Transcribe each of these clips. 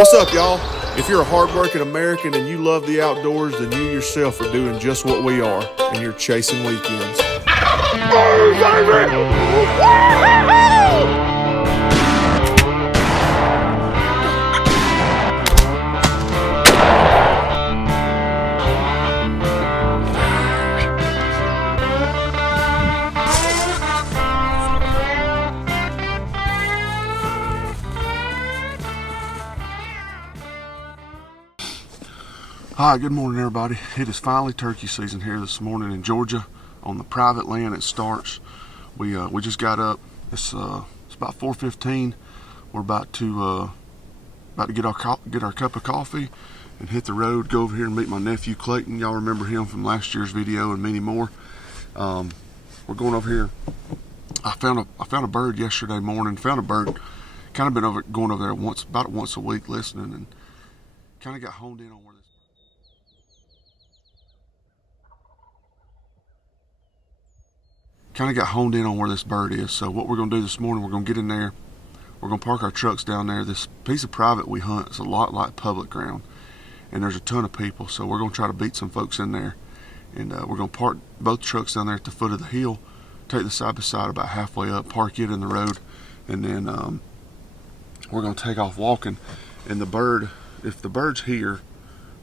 What's up, y'all? If you're a hardworking American and you love the outdoors, then you yourself are doing just what we are, and you're chasing weekends. Hi, good morning, everybody. It is finally turkey season here this morning in Georgia on the private land it starts. We just got up. It's about 4:15. We're about to get our cup of coffee and hit the road. Go over here and meet my nephew Clayton. Y'all remember him from last year's video and many more. We're going over here. I found a bird yesterday morning. Found a bird. Kind of been going over there about once a week listening, and kind of got honed in on where this. Bird is. So what we're going to do this morning, we're going to get in there. We're going to park our trucks down there. This piece of private we hunt is a lot like public ground, and there's a ton of people. So we're going to try to beat some folks in there, and we're going to park both trucks down there at the foot of the hill, take the side by side about halfway up, park it in the road, and then we're going to take off walking. And the bird, if the bird's here,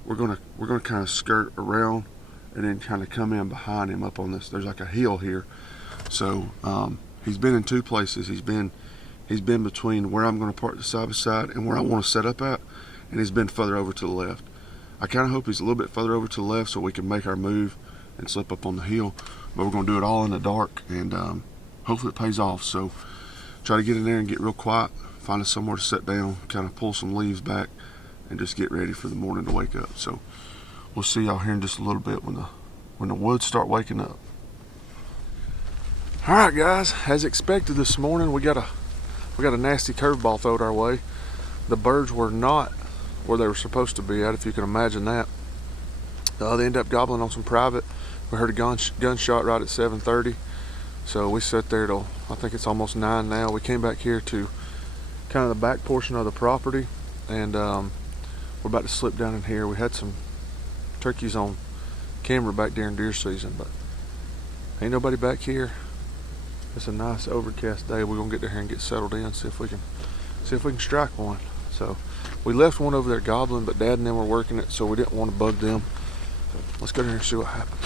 we're going to kind of skirt around and then kind of come in behind him up on this. There's like a hill here. So he's been in two places. He's been between where I'm going to park the side by side and where I want to set up at, and he's been further over to the left. I kind of hope he's a little bit further over to the left so we can make our move and slip up on the hill. But we're going to do it all in the dark, and hopefully it pays off. So try to get in there and get real quiet, find us somewhere to sit down, kind of pull some leaves back, and just get ready for the morning to wake up. So we'll see y'all here in just a little bit when the woods start waking up. All right, guys, as expected this morning, we got a nasty curveball thrown our way. The birds were not where they were supposed to be at, if you can imagine that. They ended up gobbling on some private. We heard a gunshot right at 7:30, so we sat there till I think it's almost 9 now. We came back here to kind of the back portion of the property, and we're about to slip down in here. We had some turkeys on camera back during deer season, but ain't nobody back here. It's a nice overcast day. We're gonna get down here and get settled in, see if we can strike one. So we left one over there gobbling, but Dad and them were working it, so we didn't want to bug them. So let's go down here and see what happens.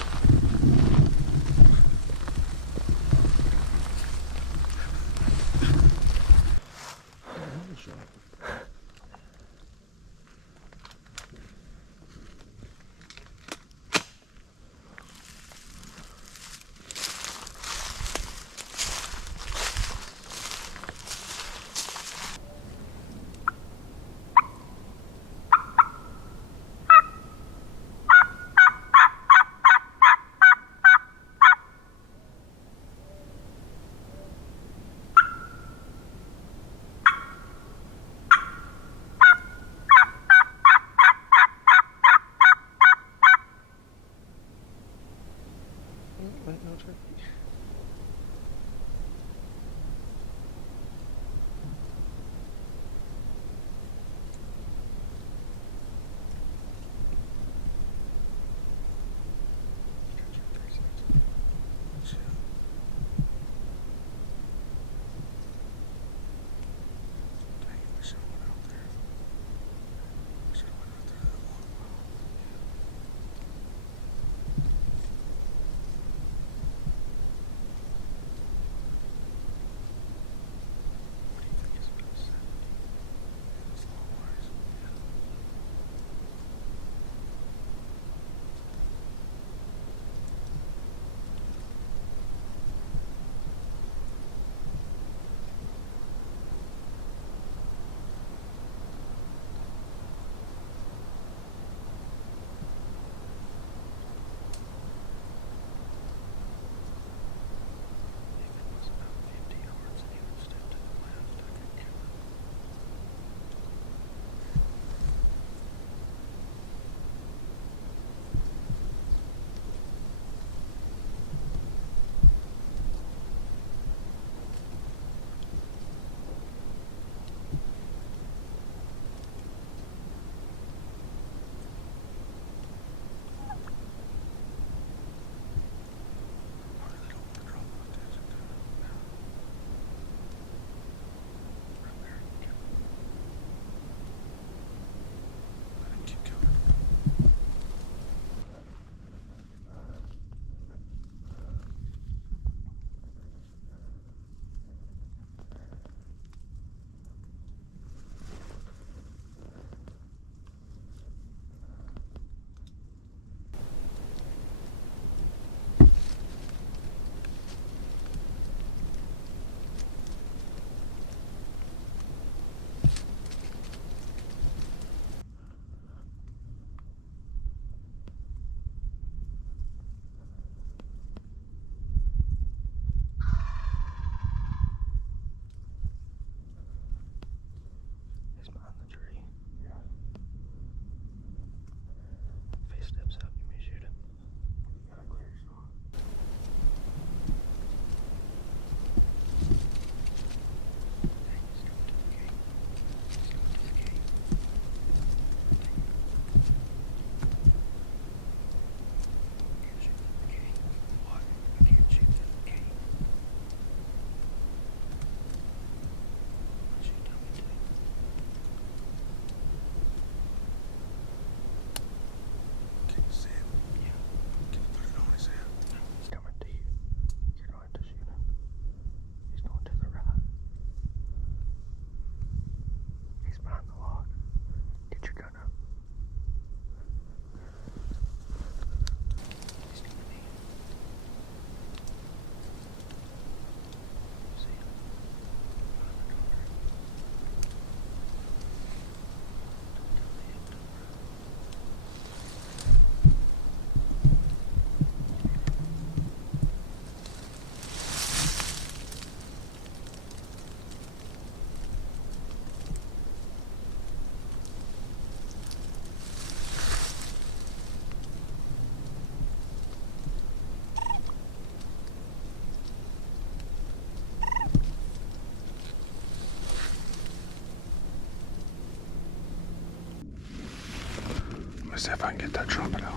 Let's see if I can get that trumpet out.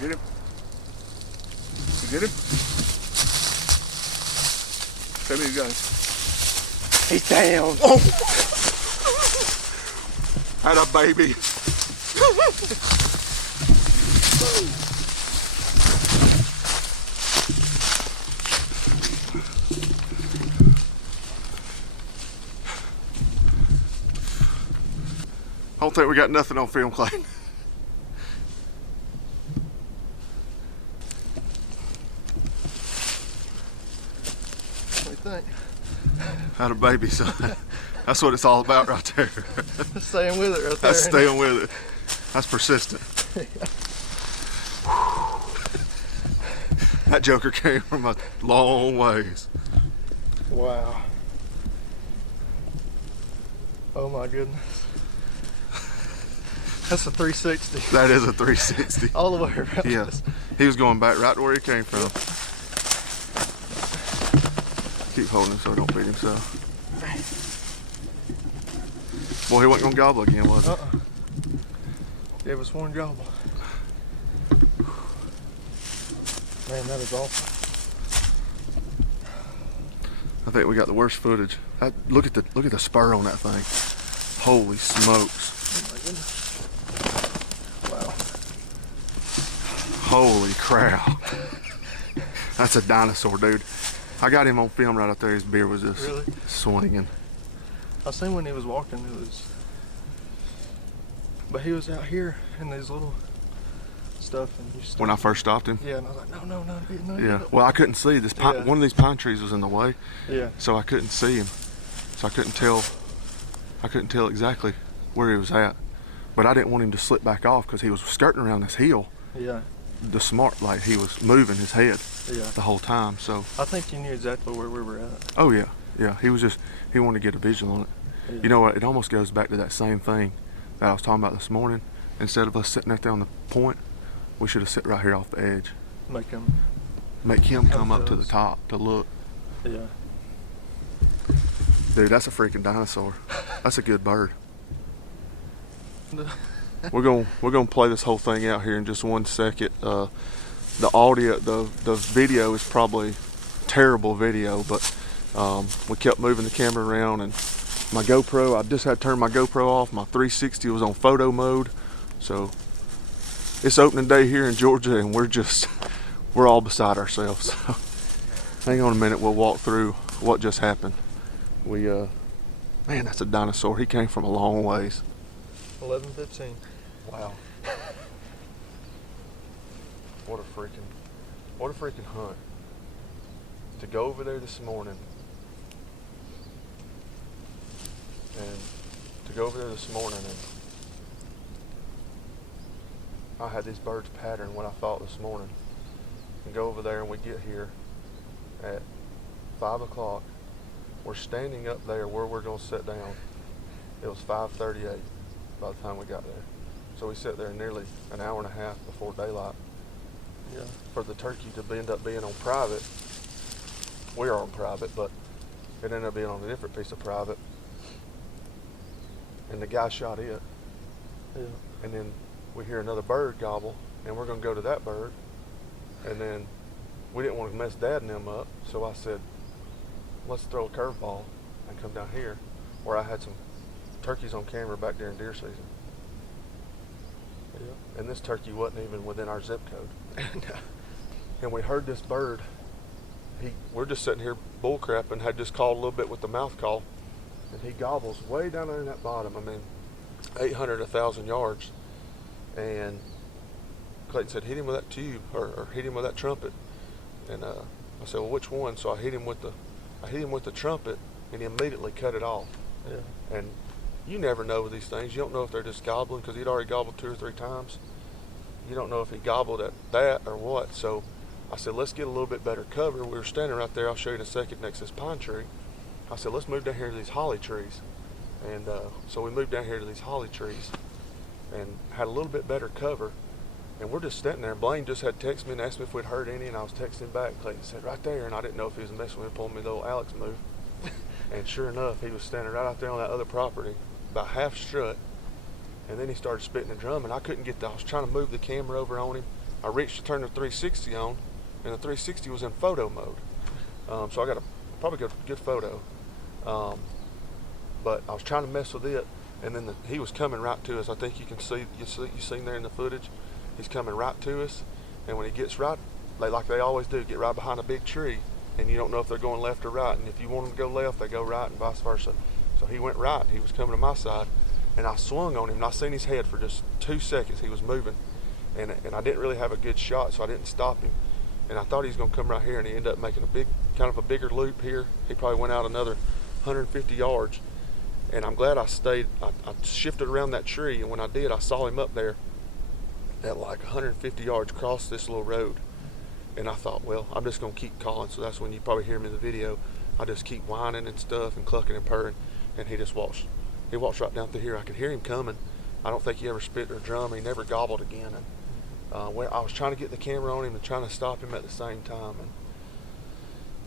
Get him? You get him? Tell me you got him. He's down. Oh! Had a baby. I don't think we got nothing on film, Clayton. Had a baby, so that's what it's all about right there. Staying with it right there. That's staying with it. That's persistent. That joker came from a long ways. Wow. Oh my goodness. That's a 360. That is a 360. All the way around. Yeah. He was going back right to where he came from. Keep holding him so he don't beat himself. Boy, he wasn't gonna gobble again, was he? Gave us one gobble. Man, that is awesome. I think we got the worst footage. Look at the spur on that thing. Holy smokes. Oh my goodness. Wow. Holy crap. That's a dinosaur, dude. I got him on film right out there. His beard was just Really? swinging. I seen when he was walking, but he was out here in these little stuff, and you When I first stopped him. Yeah, and I was like, no. Yeah. Well, I couldn't see this. Yeah. One of these pine trees was in the way. Yeah. So I couldn't see him. So I couldn't tell exactly where he was at. But I didn't want him to slip back off because he was skirting around this hill. Yeah. Like he was moving his head Yeah. the whole time. So I think you knew exactly where we were at. oh yeah. He wanted to get a visual on it. Yeah. You know what? It almost goes back to that same thing that I was talking about this morning. Instead of us sitting right there on the point, we should have sit right here off the edge. Make him come up to the top to look. Yeah. Dude, that's a freaking dinosaur. That's a good bird. We're gonna play this whole thing out here in just 1 second. The audio, the video is probably terrible video, but we kept moving the camera around, and my GoPro, I just had to turn my GoPro off. My 360 was on photo mode, so it's opening day here in Georgia, and we're all beside ourselves. So hang on a minute, we'll walk through what just happened. Man, that's a dinosaur. He came from a long ways. 11:15. Wow. What a freaking hunt. To go over there this morning and I had these birds pattern what I thought this morning, and go over there, and we get here at 5 o'clock. We're standing up there where we're going to sit down. It was 5:38 by the time we got there. So we sat there nearly an hour and a half before daylight. Yeah. For the turkey to end up being on private. We are on private, but it ended up being on a different piece of private. And the guy shot it. Yeah. And then we hear another bird gobble, and we're going to go to that bird. And then we didn't want to mess Dad and them up, so I said, let's throw a curveball and come down here, where I had some turkeys on camera back during deer season. Yeah. And this turkey wasn't even within our zip code. And we heard this bird. We're just sitting here bullcrapping, had just called a little bit with the mouth call, and he gobbles way down there in that bottom. 800, 1,000 yards. And Clayton said, hit him with that tube, or hit him with that trumpet. And I said, well, which one? So I hit him with the trumpet, and he immediately cut it off. Yeah. And you never know with these things. You don't know if they're just gobbling, because he'd already gobbled 2 or 3 times. You don't know if he gobbled at that or what. So I said, let's get a little bit better cover. We were standing right there, I'll show you in a second, next to this pine tree. I said, let's move down here to these holly trees. And so we moved down here to these holly trees and had a little bit better cover. And we're just standing there. Blaine just had texted me and asked me if we'd heard any, and I was texting back. Clayton said, right there. And I didn't know if he was messing with me, pulling me the old Alex move. And sure enough, he was standing right out there on that other property, about half strut. And then he started spitting a drum, and I was trying to move the camera over on him. I reached to turn the 360 on, and the 360 was in photo mode. So I got probably good photo. But I was trying to mess with it, and then he was coming right to us. I think you seen there in the footage. He's coming right to us, and when he gets right, like they always do, get right behind a big tree, and you don't know if they're going left or right. And if you want them to go left, they go right, and vice versa. So he went right. He was coming to my side, and I swung on him, and I seen his head for just 2 seconds. He was moving, and I didn't really have a good shot, so I didn't stop him. And I thought he was going to come right here, and he ended up making a bigger loop here. He probably went out another 150 yards. And I'm glad I stayed. I shifted around that tree, and when I did, I saw him up there at like 150 yards across this little road. And I thought, well, I'm just going to keep calling. So that's when you probably hear him in the video. I just keep whining and stuff and clucking and purring, and he just walks. He walks right down through here. I could hear him coming. I don't think he ever spit or drum. He never gobbled again. And I was trying to get the camera on him and trying to stop him at the same time, and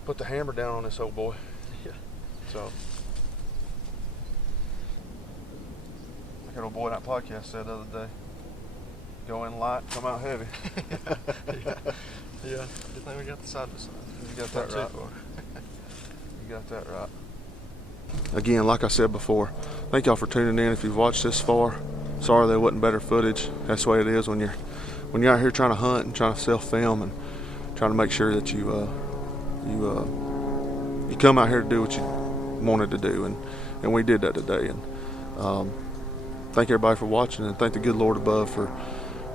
put the hammer down on this old boy. Yeah. So. Like that old boy in that podcast said the other day, go in light, come out heavy. Yeah. Good thing we got the side by side. You got that right. You got that right. Again, like I said before, thank y'all for tuning in. If you've watched this far, sorry there wasn't better footage. That's the way it is when you're out here trying to hunt and trying to self-film and trying to make sure that you come out here to do what you wanted to do. And and we did that today. And thank everybody for watching, and thank the good Lord above for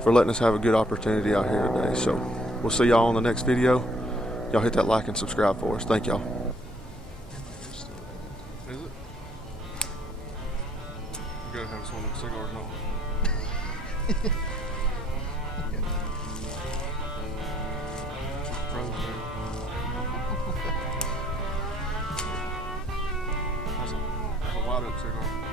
letting us have a good opportunity out here today. So we'll see y'all on the next video. Y'all hit that like and subscribe for us. Thank y'all. Is it? You gotta have some of them cigars on. That's a wide up cigar.